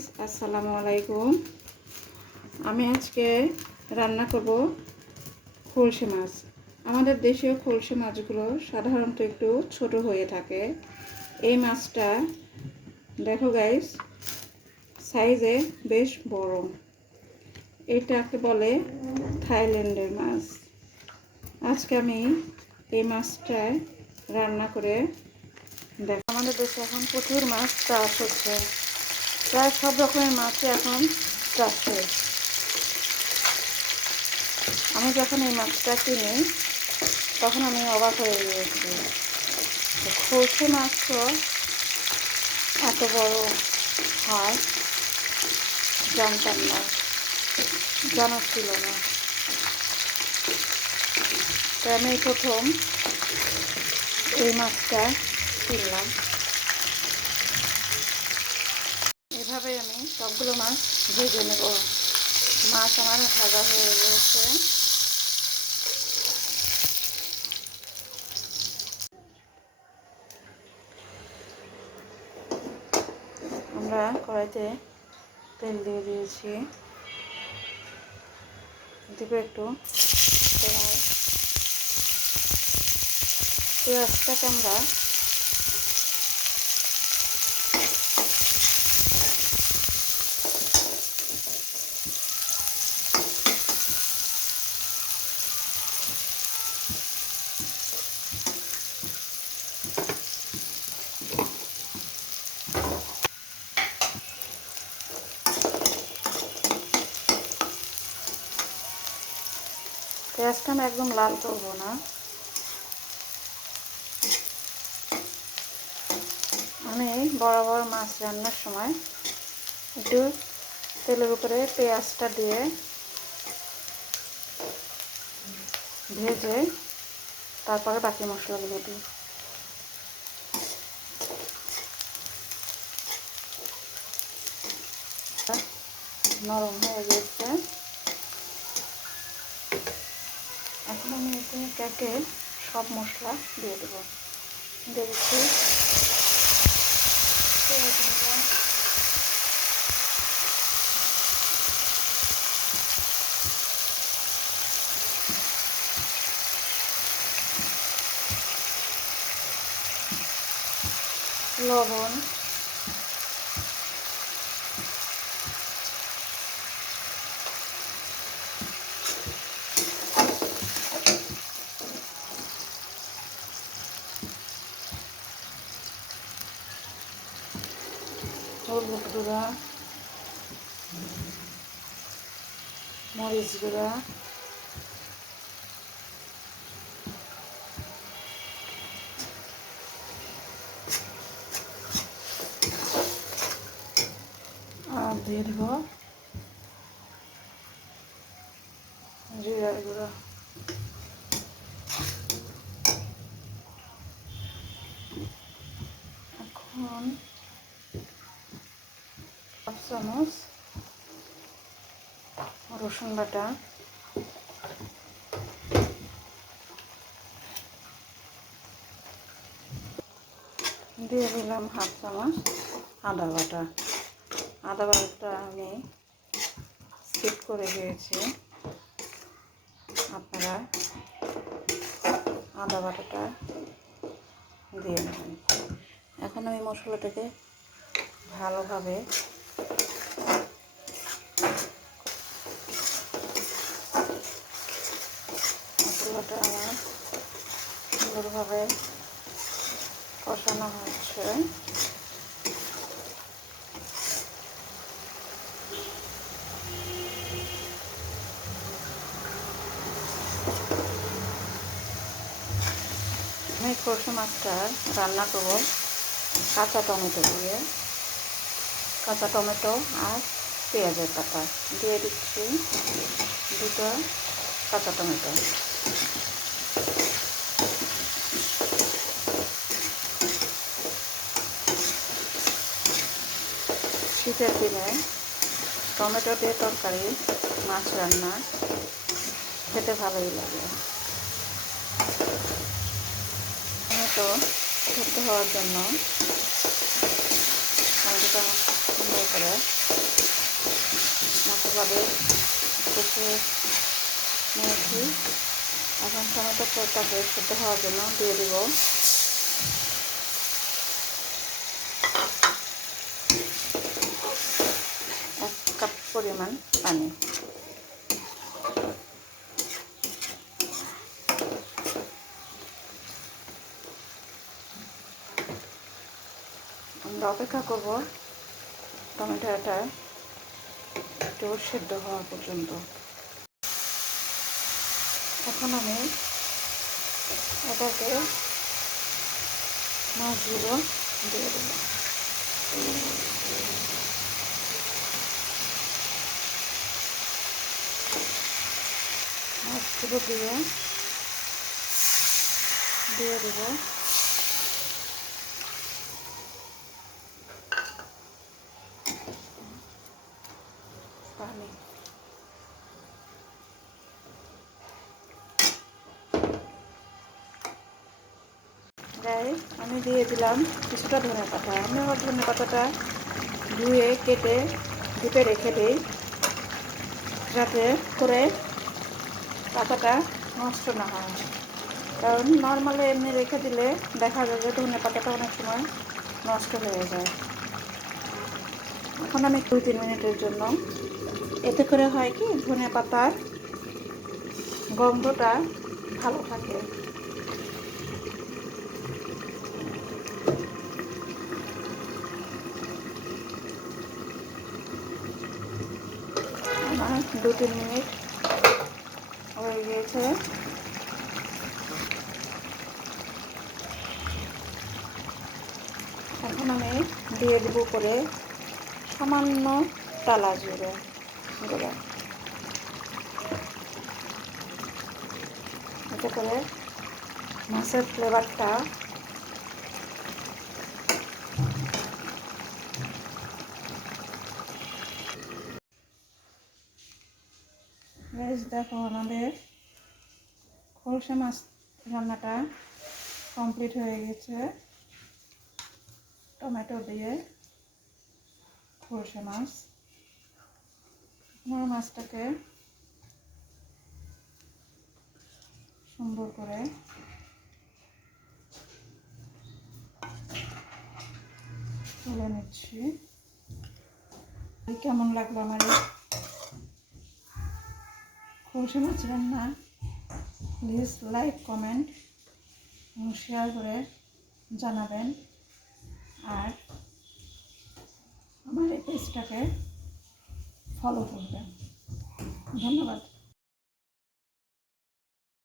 Guys, আসসালামু আলাইকুম। আমি আজকে রান্না করব খলসে মাছ। আমাদের দেশীয় খলসে মাছগুলো সাধারণত একটু ছোট হয়ে থাকে। এই মাছটা দেখো গাইস, সাইজে বেশ বড়। এটাকে বলে থাইল্যান্ডের মাছ। আজকে আমি এই মাছটা রান্না করে দেখো। আমাদের দেশে এখন প্রচুর মাছ চাষ হচ্ছে, প্রায় সব রকমের মাছই এখন চাষ হয়। আমি যখন এই মাছটা কিনি তখন আমি অবাক হয়ে গিয়েছি। খলসে মাছ তো এত বড় হয় জানতাম না, জানা ছিল না। তাই আমি প্রথম এই মাছটা কিনলাম। এভাবে আমি সবগুলো মাছ ভেজে নেব। মাছ আমার ভাজা হয়ে গেছে। আমরা কড়াইতে তেল দিয়ে দিয়েছি, দিব একটু পেঁয়াজ। পেঁয়াজটাকে আমরা আমি একদম লাল করবো না। আমি বরাবর মাছ রান্নার সময় একটু তেলের উপরে পেঁয়াজটা দিয়ে ভেজে তারপরে বাকি মশলাগুলো দিই। নরম হয়ে গেছে। এখন আমি এতে একে সব মশলা দিয়ে দেবো। দিয়ে দিচ্ছি পেঁয়াজ ভাজা, লবণ, হলুদ গুঁড়া, মরিচ গুঁড়া, আর দিয়ে দেব জিরার গুঁড়া। এখন 1 চামচ রসুন বাটা, দিয়ে দিলাম 1/2 চামচ আদা বাটা। আদা বাটা আমি স্কিপ করে দিয়েছি, আপনারা আদা বাটাটা দিয়ে নেবেন। এখন আমি মশলাটাকে ভালোভাবে মশলাটা আমার সুন্দরভাবে কষানো হচ্ছে। আমি খলসে মাছটা রান্না করব কাঁচা টমেটো দিয়ে। কাঁচা টমেটো আর পেঁয়াজের পাতা দিয়ে দিচ্ছি 2টো কাঁচা টমেটো। শীতের দিনে টমেটো দিয়ে তরকারি মাছ রান্না খেতে ভালোই লাগে। টমেটো সেদ্ধ হওয়ার জন্য টমেটোটা সুন্দর করে মশলা দিয়ে কষিয়ে নিয়েছি। এখন টমেটো সসটাকে সেদ্ধ হওয়ার জন্য দিয়ে দিব 1 কাপ পরিমাণ পানি। আমরা অপেক্ষা করব টমেটোটা একটু সেদ্ধ হওয়া পর্যন্ত। এখন আমি এটাকে মাছগুলো দিয়ে দেব। মাছগুলো দিয়ে দেব পানি। আমি দিয়ে দিলাম কিছুটা ধনেপাতা। আমি আবার ধনেপাতাটা ধুয়ে কেটে ধুতে রেখে দিই, যাতে করে পাতাটা নষ্ট না হয়। কারণ নর্মালি এমনি রেখে দিলে দেখা যায় যে ধনেপাতাটা অনেক সময় নষ্ট হয়ে যায়। এখন আমি 2-3 মিনিটের জন্য, এতে করে হয় কি ধনেপাতার গন্ধটা ভালো থাকে। আমার 2-3 মিনিট হয়ে গিয়েছে। এখন আমি দিয়ে দেব করে সামান্য টালা জিরে গুঁড়া, এতে করে মাছের ফ্লেভারটা দেখো আমাদের খোলসা মাছ রান্নাটা কমপ্লিট হয়ে গেছে। টমেটো দিয়ে খোলসা মাছ। আমার মাছটাকে সুন্দর করে তুলে নিচ্ছি। কেমন লাগলো আমার এই খোলসা মাছ রান্না? প্লিজ লাইক, কমেন্ট এবং শেয়ার করে জানাবেন। আর আমার এই পেজটাকে ফলো করবেন। ধন্যবাদ।